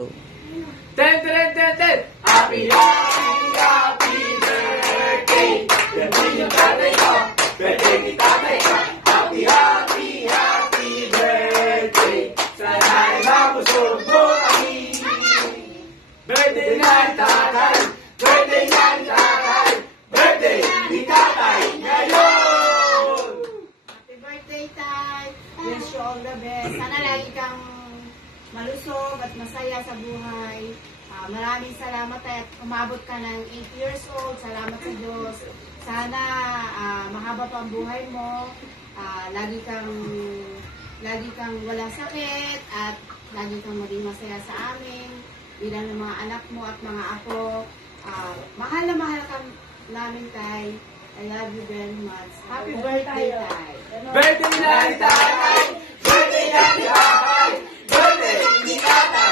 Ten, ten, ten, ten! Happy, happy, happy birthday! Birthday yung tatay ko! Birthday ni tatay ko! Happy, happy, happy birthday! Sana'y mabusog mo kami! Birthday na ni tatay! Birthday na ni tatay! Birthday ni tatay ngayon! Happy birthday, Tay! Wish you all the best. Sana lagi kang malusog at masaya sa buhay. Maraming salamat at umabot ka ng 8 years old. Salamat sa Diyos. Sana mahaba pa ang buhay mo. Lagi kang walang sakit at lagi kang maging masaya sa amin bilang ng mga anak mo at mga apo. Mahal na mahal ka namin, Tay. I love you very much. Happy birthday, Tay! Birthday na ni tatay! Birthday na ni tatay! Birthday ni tatay!